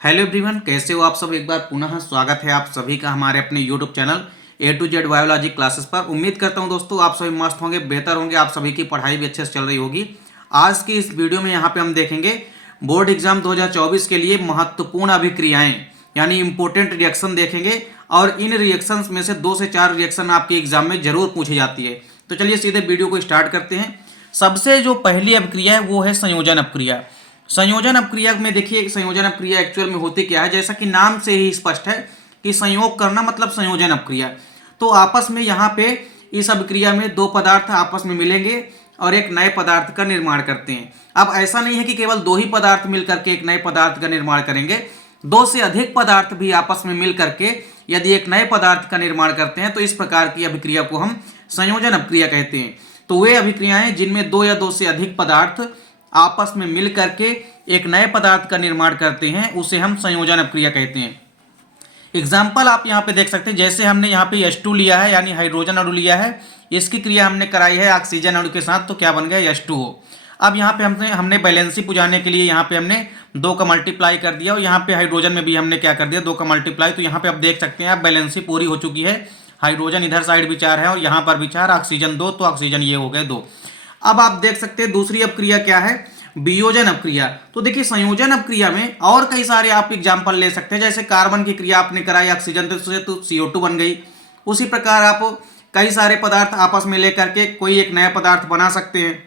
Hello everyone, कैसे हो आप सब। एक बार पुनः स्वागत है आप सभी का हमारे अपने YouTube channel A to Z biology classes पर। उम्मीद करता हूं दोस्तों आप सभी मस्त होंगे, बेहतर होंगे, आप सभी की पढ़ाई भी अच्छे से चल रही होगी। आज की इस वीडियो में यहाँ पे हम देखेंगे बोर्ड एग्जाम 2024 के लिए महत्वपूर्ण अभिक्रियाएं यानी इंपॉर्टेंट रिएक्शन देखेंगे। और इन रिएक्शंस में से 2 से 4 रिएक्शन आपके एग्जाम में जरूर पूछी जाती है। तो चलिए सीधे वीडियो को स्टार्ट करते हैं। सबसे जो पहली अभिक्रिया है वो है संयोजन अभिक्रिया। संयोजन अपक्रिया में देखिए, संयोजन अपक्रिया एक्चुअल में होती क्या है, जैसा कि नाम से ही स्पष्ट है कि संयोग करना मतलब संयोजन अपक्रिया। तो आपस में यहाँ पे इस अभिक्रिया में दो पदार्थ आपस में मिलेंगे और एक नए पदार्थ का निर्माण करते हैं। अब ऐसा नहीं है कि केवल दो ही पदार्थ मिल करके एक नए पदार्थ का निर्माण करेंगे, दो से अधिक पदार्थ भी आपस में मिल करके यदि एक नए पदार्थ का निर्माण करते हैं तो इस प्रकार की अभिक्रिया को हम संयोजन अभिक्रिया कहते हैं। तो वे अभिक्रियाएं जिनमें दो या दो से अधिक पदार्थ आपस में मिल करके एक नए पदार्थ का निर्माण करते हैं उसे हम संयोजन अभिक्रिया कहते हैं। एग्जाम्पल आप यहाँ पे देख सकते हैं, जैसे हमने यहाँ पे H2 लिया है यानी हाइड्रोजन अणु लिया है, इसकी क्रिया हमने कराई है ऑक्सीजन अणु के साथ, तो क्या बन गया H2O। अब यहाँ पे हमने बैलेंसी बुझाने के लिए यहाँ पे हमने 2 का मल्टीप्लाई कर दिया और यहाँ पे हाइड्रोजन में भी हमने क्या कर दिया 2 का मल्टीप्लाई। तो यहाँ पे आप देख सकते हैं आप बैलेंसी पूरी हो चुकी है। हाइड्रोजन इधर साइड भी 4 है और यहाँ पर भी 4, ऑक्सीजन 2, तो ऑक्सीजन ये हो गए 2। अब आप देख सकते हैं दूसरी अपक्रिया क्या है, वियोजन अपक्रिया। तो देखिए संयोजन अपक्रिया में और कई सारे आप एग्जाम्पल ले सकते हैं, जैसे कार्बन की क्रिया आपने कराई ऑक्सीजन से तो CO2 बन गई। उसी प्रकार आप कई सारे पदार्थ आपस में लेकर के कोई एक नया पदार्थ बना सकते हैं।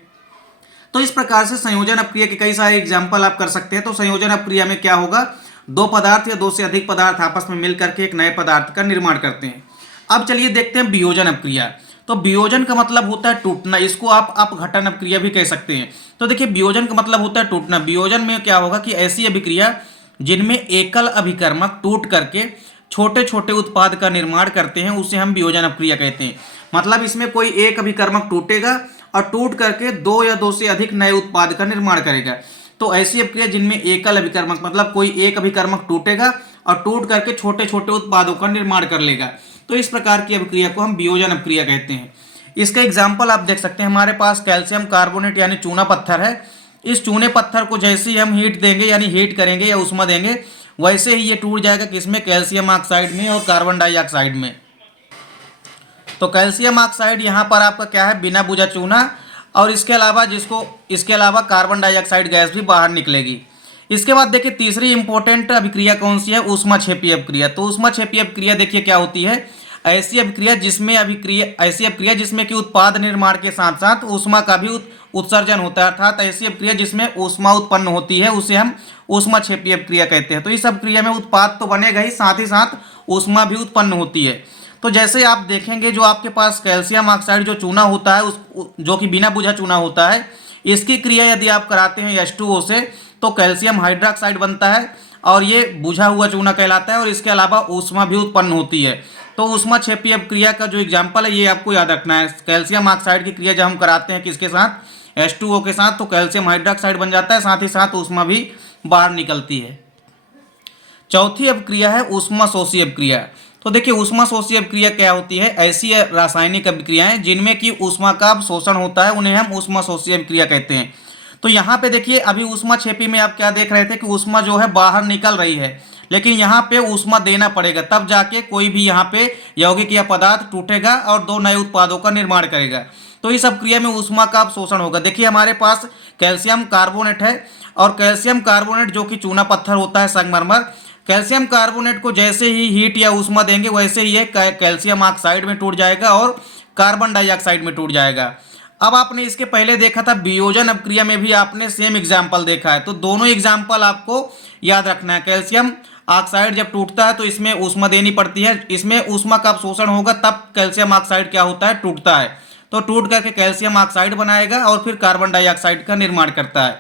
तो इस प्रकार से संयोजन अपक्रिया के कई सारे एग्जाम्पल आप कर सकते हैं। तो संयोजन अपक्रिया में क्या होगा, दो पदार्थ या दो से अधिक पदार्थ आपस में मिलकर के एक नए पदार्थ का निर्माण करते हैं। अब चलिए देखते हैं वियोजन अपक्रिया। तो वियोजन का मतलब होता है टूटना, इसको आप अपघटन अपक्रिया भी कह सकते हैं। तो देखिए वियोजन का मतलब होता है टूटना। वियोजन में क्या होगा कि ऐसी अभिक्रिया जिनमें एकल अभिकर्मक टूट करके छोटे छोटे उत्पाद का निर्माण करते हैं उसे हम वियोजन अपक्रिया कहते हैं। मतलब इसमें कोई एक अभिकर्मक टूटेगा और टूट करके दो या दो से अधिक नए उत्पाद का निर्माण करेगा। तो ऐसी अपक्रिया जिनमें एकल अभिकर्मक मतलब कोई एक अभिकर्मक टूटेगा और टूट करके छोटे छोटे उत्पादों का निर्माण कर लेगा, तो इस प्रकार की अभिक्रिया को हम वियोजन अपक्रिया कहते हैं। इसका एग्जाम्पल आप देख सकते हैं, हमारे पास कैल्शियम कार्बोनेट यानी चूना पत्थर है। इस चूने पत्थर को जैसे ही हम हीट देंगे यानी हीट करेंगे या उष्मा देंगे वैसे ही ये टूट जाएगा, किसमें, कैल्शियम ऑक्साइड में और कार्बन डाइऑक्साइड में। तो कैल्शियम ऑक्साइड यहाँ पर आपका क्या है, बिना बुझा चूना, और इसके अलावा कार्बन डाइऑक्साइड गैस भी बाहर निकलेगी। इसके बाद देखिए तीसरी इंपॉर्टेंट अभिक्रिया कौन सी है, ऊष्माक्षेपीय अभिक्रिया। तो ऊष्माक्षेपीय अभिक्रिया देखिए क्या होती है, ऐसी अभिक्रिया जिसमें कि उत्पाद निर्माण के साथ साथ ऊष्मा का भी उत्सर्जन होता है, अर्थात ऐसी अभिक्रिया जिसमें ऊष्मा उत्पन्न होती है उसे हम ऊष्माक्षेपीय अभिक्रिया कहते हैं। तो इस अभिक्रिया में उत्पाद तो बनेगा ही साथ ऊष्मा भी उत्पन्न होती है। तो जैसे आप देखेंगे जो आपके पास कैल्शियम ऑक्साइड जो चूना होता है जो कि बिना बुझा चूना होता है, इसकी क्रिया यदि आप कराते हैं H2O से तो कैल्शियम हाइड्रोक्साइड बनता है और ये बुझा हुआ चूना कहलाता है, और इसके अलावा ऊष्मा भी उत्पन्न होती है। तो ऊष्माक्षेपीय अभिक्रिया का जो एग्जाम्पल है ये आपको याद रखना है। कैल्शियम ऑक्साइड की क्रिया जब हम कराते हैं किसके साथ, H2O के साथ, तो कैल्शियम हाइड्रोक्साइड बन जाता है, साथ ही साथ ऊष्मा भी बाहर निकलती है। चौथी अभिक्रिया है ऊष्माशोषी अभिक्रिया। तो देखिए ऊष्माशोषी अभिक्रिया क्या होती है, ऐसी रासायनिक अभिक्रियाएं जिनमें कि ऊष्मा का शोषण होता है उन्हें हम ऊष्माशोषी अभिक्रिया कहते हैं। तो यहाँ पे देखिए अभी ऊष्माक्षेपी में आप क्या देख रहे थे कि ऊष्मा जो है बाहर निकल रही है, लेकिन यहाँ पे ऊष्मा देना पड़ेगा तब जाके कोई भी यहाँ पे यौगिक या पदार्थ टूटेगा और दो नए उत्पादों का निर्माण करेगा। तो इस अभिक्रिया में ऊष्मा का शोषण होगा। देखिए हमारे पास कैल्शियम कार्बोनेट है और कैल्शियम कार्बोनेट जो कि चूना पत्थर होता है संगमरमर, कैल्शियम कार्बोनेट को जैसे ही हीट या ऊष्मा देंगे वैसे ही ये कैल्शियम ऑक्साइड में टूट जाएगा और कार्बन डाइऑक्साइड में टूट जाएगा। अब आपने इसके पहले देखा था वियोजन अभिक्रिया में भी आपने सेम एग्जाम्पल देखा है, तो दोनों एग्जाम्पल आपको याद रखना है। कैल्शियम ऑक्साइड जब टूटता है तो इसमें ऊष्मा देनी पड़ती है, इसमें ऊष्मा का अवशोषण होगा तब कैल्शियम ऑक्साइड क्या होता है, टूटता है। तो टूट करके कैल्शियम ऑक्साइड बनाएगा और फिर कार्बन डाइऑक्साइड का निर्माण करता है।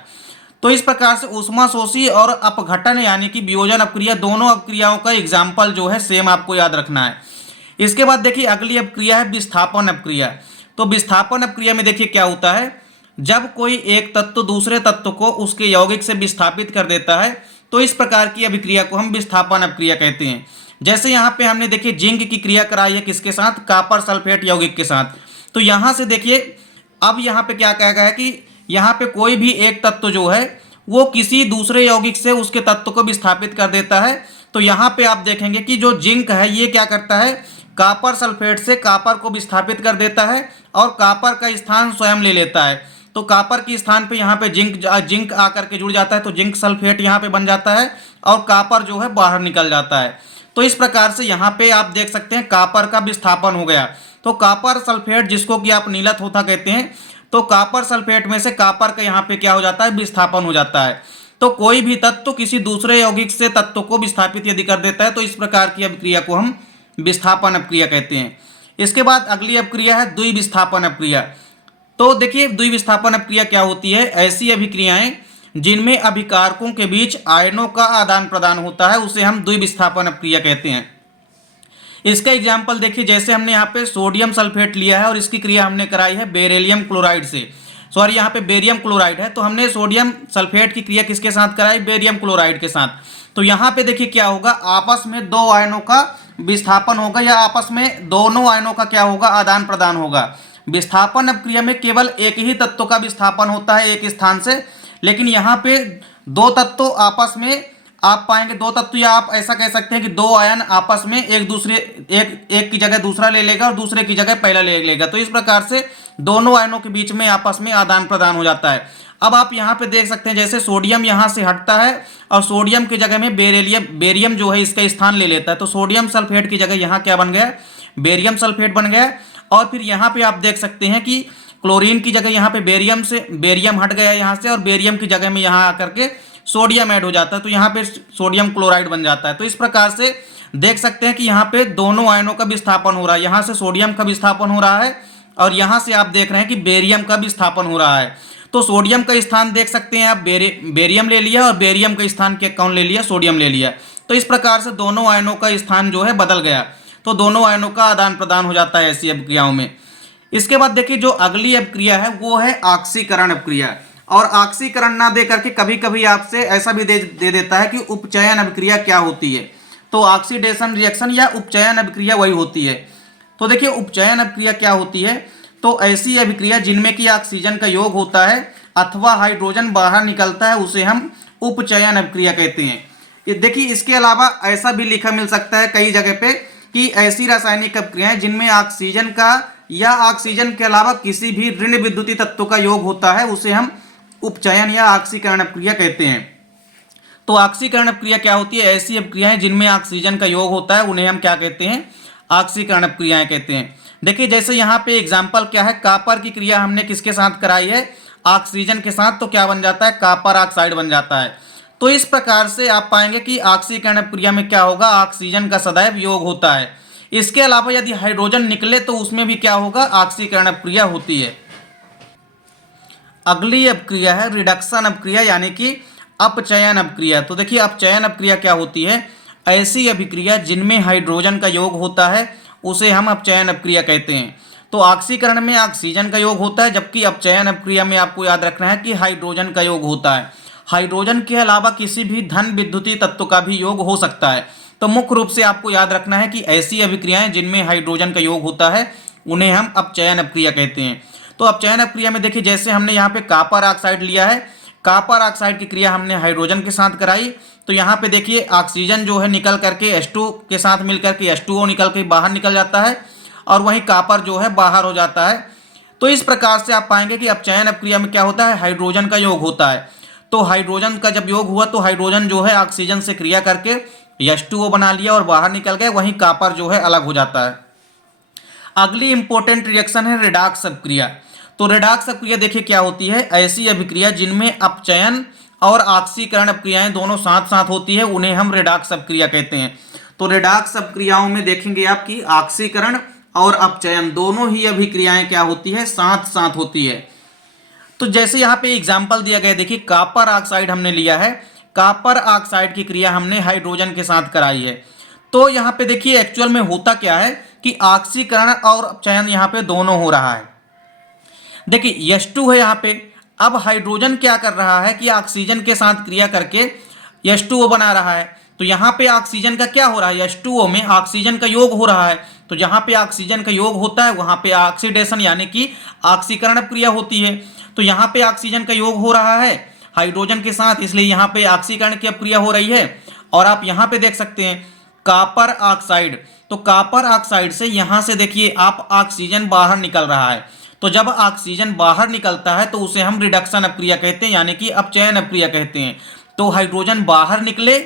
तो इस प्रकार से ऊष्माशोषी और अपघटन यानी कि वियोजन अपक्रिया दोनों अपक्रियाओं का एग्जाम्पल जो है सेम आपको याद रखना है। इसके बाद देखिए अगली अपक्रिया है विस्थापन अपक्रिया। तो विस्थापन अपक्रिया में देखिए क्या होता है, जब कोई एक तत्व दूसरे तत्व को उसके यौगिक से विस्थापित कर देता है तो इस प्रकार की अभिक्रिया को हम विस्थापन अपक्रिया कहते हैं। जैसे यहाँ पे हमने देखिए जिंक की क्रिया कराई है किसके साथ, कॉपर सल्फेट यौगिक के साथ। तो यहाँ से देखिए अब यहाँ पे क्या कहा गया है कि यहाँ पे कोई भी एक तत्व जो है वो किसी दूसरे यौगिक से उसके तत्व को विस्थापित कर देता है। तो यहाँ पे आप देखेंगे कि जो जिंक है ये क्या करता है, कॉपर सल्फेट से कॉपर को विस्थापित कर देता है और कॉपर का स्थान स्वयं ले लेता है। तो कॉपर के स्थान पे यहाँ पे जिंक आकर के जुड़ जाता है, तो जिंक सल्फेट यहाँ पे बन जाता है और कॉपर जो है बाहर निकल जाता है। तो इस प्रकार से यहाँ पे आप देख सकते हैं कॉपर का विस्थापन हो गया। तो कॉपर सल्फेट, जिसको कि आप नीला थोथा कहते हैं, तो कॉपर सल्फेट में से कॉपर का यहाँ पे क्या हो जाता है, विस्थापन हो जाता है। तो कोई भी तत्व किसी दूसरे यौगिक से तत्व को विस्थापित यदि कर देता है तो इस प्रकार की अभिक्रिया को हम विस्थापन अपक्रिया कहते हैं। इसके बाद अगली अपक्रिया है द्विविस्थापन अपक्रिया। तो देखिए द्विविस्थापन अपक्रिया क्या होती है, ऐसी अभिक्रियाएं जिनमें अभिकारकों के बीच आयनों का आदान प्रदान होता है उसे हम द्विविस्थापन अपक्रिया कहते हैं। इसका एग्जाम्पल देखिए, जैसे हमने यहाँ पे सोडियम सल्फेट लिया है और इसकी क्रिया हमने कराई है बेरिलियम क्लोराइड से, सॉरी यहाँ पे बेरियम क्लोराइड है, तो हमने सोडियम सल्फेट की क्रिया किसके साथ कराई, बेरियम क्लोराइड के साथ। तो यहाँ पे देखिए क्या होगा, आपस में दो आयनों का विस्थापन होगा या आपस में दोनों आयनों का क्या होगा, आदान प्रदान होगा। विस्थापन अपक्रिया में केवल एक ही तत्व का विस्थापन होता है एक स्थान से, लेकिन यहाँ पे दो तत्व आपस में आप पाएंगे, दो तत्व या आप ऐसा कह सकते हैं कि दो आयन आपस में एक की जगह दूसरा ले लेगा और दूसरे की जगह पहला ले लेगा। तो इस प्रकार से दोनों आयनों के बीच में आपस में आदान प्रदान हो जाता है। अब आप यहाँ पे देख सकते हैं जैसे सोडियम यहाँ से हटता है और सोडियम की जगह में बेरियम जो है इसका स्थान ले लेता है। तो सोडियम सल्फेट की जगह यहाँ क्या बन गया, बेरियम सल्फेट बन गया। और फिर यहाँ पे आप देख सकते हैं कि क्लोरीन की जगह यहाँ पे बेरियम हट गया यहाँ से और बेरियम की जगह में यहाँ आकर के सोडियम ऐड हो जाता है, तो यहाँ पे सोडियम क्लोराइड बन जाता है। तो इस प्रकार से देख सकते हैं कि यहाँ पे दोनों आयनों का विस्थापन हो रहा है, यहाँ से सोडियम का विस्थापन हो रहा है और यहाँ से आप देख रहे हैं कि बेरियम का विस्थापन हो रहा है। तो सोडियम का स्थान देख सकते हैं आप, बेरियम ले लिया और बेरियम का स्थान के कौन ले लिया, सोडियम ले लिया। तो इस प्रकार से दोनों आयनों का स्थान जो है बदल गया, तो दोनों आयनों का आदान प्रदान हो जाता है ऐसी अपक्रियाओं में। इसके बाद देखिए जो अगली अपक्रिया है वो है ऑक्सीकरण अपक्रिया। और ऑक्सीकरण ना दे करके कभी कभी आपसे ऐसा भी दे देता है कि उपचयन अभिक्रिया क्या होती है। तो ऑक्सीडेशन रिएक्शन या उपचयन अभिक्रिया वही होती है। तो देखिए उपचयन अभिक्रिया क्या होती है, तो ऐसी अभिक्रिया जिनमें कि ऑक्सीजन का योग होता है अथवा हाइड्रोजन बाहर निकलता है उसे हम उपचयन अभिक्रिया कहते हैं। देखिए इसके अलावा ऐसा भी लिखा मिल सकता है कई जगह पे कि ऐसी रासायनिक अपक्रियाएं जिनमें ऑक्सीजन का या ऑक्सीजन के अलावा किसी भी ऋण विद्युतीय तत्व का योग होता है उसे हम उपचयन या ऑक्सीकरण अपक्रिया कहते हैं। तो ऑक्सीकरण अपक्रिया क्या होती है, ऐसी अपक्रियाएं जिनमें ऑक्सीजन का योग होता है उन्हें हम क्या कहते हैं, ऑक्सीकरण अपक्रियाएं कहते हैं। देखिए जैसे यहाँ पे एग्जांपल क्या है, कॉपर की क्रिया हमने किसके साथ कराई है, ऑक्सीजन के साथ, तो क्या बन जाता है, कॉपर ऑक्साइड बन जाता है। तो इस प्रकार से आप पाएंगे कि ऑक्सीकरण अपक्रिया में क्या होगा, ऑक्सीजन का सदैव योग होता है। इसके अलावा यदि हाइड्रोजन निकले तो उसमें भी क्या होगा, ऑक्सीकरण अपक्रिया होती है। अगली अपक्रिया है रिडक्शन अपक्रिया यानी कि अपचयन अपक्रिया। तो देखिए अपचयन अपक्रिया क्या होती है, ऐसी अभिक्रिया जिनमें हाइड्रोजन का योग होता है उसे हम अपचयन अपक्रिया कहते हैं। तो ऑक्सीकरण में ऑक्सीजन का योग होता है, जबकि अपचयन अपक्रिया में आपको याद रखना है कि हाइड्रोजन का योग होता है। हाइड्रोजन के अलावा किसी भी धन विद्युतीय तत्व का भी योग हो सकता है। तो मुख्य रूप से आपको याद रखना है कि ऐसी अभिक्रियाएं जिनमें हाइड्रोजन का योग होता है उन्हें हम अपचयन अपक्रिया कहते हैं। तो अपचयन अपक्रिया में देखिए जैसे हमने यहाँ पे कॉपर ऑक्साइड लिया है, कॉपर ऑक्साइड की क्रिया हमने हाइड्रोजन के साथ कराई, तो यहाँ पे देखिए ऑक्सीजन जो है निकल करके H2 के साथ मिल करके H2O निकल के बाहर निकल जाता है और वहीं कॉपर जो है बाहर हो जाता है। तो इस प्रकार से आप पाएंगे कि अपचयन अपक्रिया में क्या होता है, हाइड्रोजन का योग होता है। तो हाइड्रोजन का जब योग हुआ तो हाइड्रोजन जो है ऑक्सीजन से क्रिया करके H2O बना लिया और बाहर निकल गए, वहीं कॉपर जो है अलग हो जाता है। अगली इंपॉर्टेंट रिएक्शन है रेडॉक्स अपक्रिया। तो रेडॉक्स अपक्रिया देखिए क्या होती है, ऐसी अभिक्रिया जिनमें अपचयन और ऑक्सीकरण अपक्रियाएं दोनों साथ साथ होती है उन्हें हम रेडॉक्स अपक्रिया कहते हैं। तो रेडॉक्स अपक्रियाओं में देखेंगे आप कि ऑक्सीकरण और अपचयन दोनों ही अभिक्रियाएं क्या होती है, साथ साथ होती है। तो जैसे यहाँ पे एग्जाम्पल दिया गया, देखिए कॉपर ऑक्साइड हमने लिया है, कॉपर ऑक्साइड की क्रिया हमने हाइड्रोजन के साथ कराई है। तो यहाँ पे देखिए एक्चुअल में होता क्या है कि ऑक्सीकरण और अपचयन यहाँ पे दोनों हो रहा है। देखिए H2 है यहाँ पे, अब हाइड्रोजन क्या कर रहा है कि ऑक्सीजन के साथ क्रिया करके H2O बना रहा है। तो यहाँ पे ऑक्सीजन का क्या हो रहा है, H2O में ऑक्सीजन का योग हो रहा है। तो जहाँ पे ऑक्सीजन का योग होता है वहाँ पे ऑक्सीडेशन यानी कि ऑक्सीकरण क्रिया होती है। तो यहाँ पे ऑक्सीजन का योग हो रहा है हाइड्रोजन के साथ, इसलिए यहाँ पे ऑक्सीकरण की अभिक्रिया हो रही है। और आप यहाँ पे देख सकते हैं कॉपर ऑक्साइड, तो कॉपर ऑक्साइड से यहाँ से देखिए आप ऑक्सीजन बाहर निकल रहा है। तो जब ऑक्सीजन बाहर निकलता है तो उसे हम रिडक्शन अभिक्रिया कहते हैं, यानी कि अपचयन अभिक्रिया कहते हैं। तो हाइड्रोजन बाहर निकले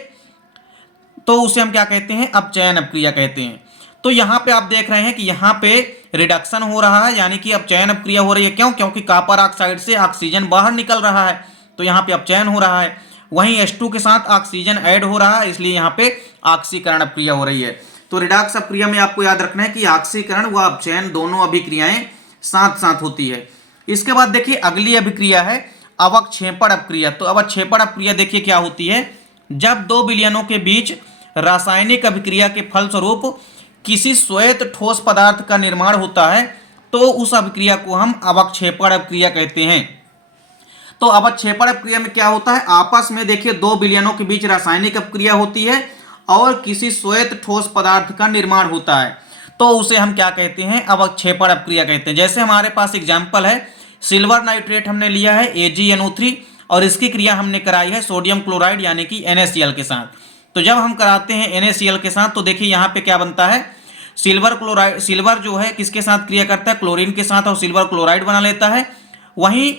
तो उसे हम क्या कहते हैं, अपचयन अभिक्रिया कहते हैं। तो यहाँ पे आप देख रहे हैं कि यहाँ पे रिडक्शन हो रहा है, यानी कि अपचयन अभिक्रिया हो रही है। क्यों? क्योंकि कॉपर ऑक्साइड से ऑक्सीजन बाहर निकल रहा है, तो यहाँ पे अपचयन हो रहा है। वहीं H2 के साथ ऑक्सीजन ऐड हो रहा है, इसलिए यहाँ पे ऑक्सीकरण अभिक्रिया हो रही है। तो रिडॉक्स अभिक्रिया में आपको याद रखना है कि ऑक्सीकरण व अपचयन दोनों अभिक्रियाएं साथ साथ होती है। इसके बाद देखिए अगली अभिक्रिया है अवक्षेपण अभिक्रिया। तो अवक्षेपण अभिक्रिया देखिए क्या होती है, जब दो विलयनों के बीच रासायनिक अभिक्रिया के फलस्वरूप किसी श्वेत ठोस पदार्थ का निर्माण होता है तो उस अभिक्रिया को हम अवक्षेपण अभिक्रिया कहते हैं। तो अवक्षेपण अभिक्रिया में क्या होता है, आपस में देखिए दो विलयनों के बीच रासायनिक अभिक्रिया होती है और किसी श्वेत ठोस पदार्थ का निर्माण होता है, तो उसे हम क्या कहते हैं, अवक्षेपण अभिक्रिया कहते हैं। जैसे हमारे पास एग्जाम्पल है, सिल्वर नाइट्रेट हमने लिया है AgNO3 और इसकी क्रिया हमने कराई है सोडियम क्लोराइड यानी कि NaCl के साथ। तो जब हम कराते हैं NaCl के साथ तो देखिए यहाँ पे क्या बनता है, सिल्वर क्लोराइड, सिल्वर जो है किसके साथ क्रिया करता है, क्लोरीन के साथ, और सिल्वर क्लोराइड बना लेता है। वहीं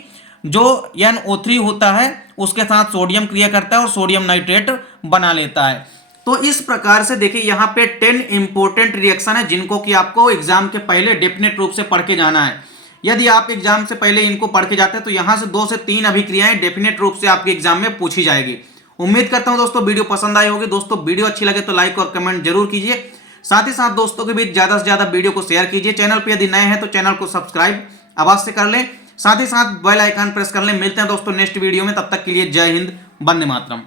जो NO3 होता है उसके साथ सोडियम क्रिया करता है और सोडियम नाइट्रेट बना लेता है। तो इस प्रकार से देखिए यहाँ पे 10 इंपॉर्टेंट रिएक्शन है जिनको कि आपको एग्जाम के पहले डेफिनेट रूप से पढ़ के जाना है। यदि आप एग्जाम से पहले इनको पढ़ के जाते हैं तो यहाँ से 2 से 3 अभिक्रियाएं डेफिनेट रूप से आपके एग्जाम में पूछी जाएगी। उम्मीद करता हूं दोस्तों वीडियो पसंद आई होगी। दोस्तों वीडियो अच्छी लगे तो लाइक और कमेंट जरूर कीजिए, साथ ही साथ दोस्तों के बीच ज्यादा से ज्यादा वीडियो को शेयर कीजिए। चैनल पर यदि नए हैं तो चैनल को सब्सक्राइब अवश्य कर लें, साथ ही साथ बेल आइकन प्रेस कर लें। मिलते हैं दोस्तों नेक्स्ट वीडियो में, तब तक के लिए जय हिंद, वंदे मातरम।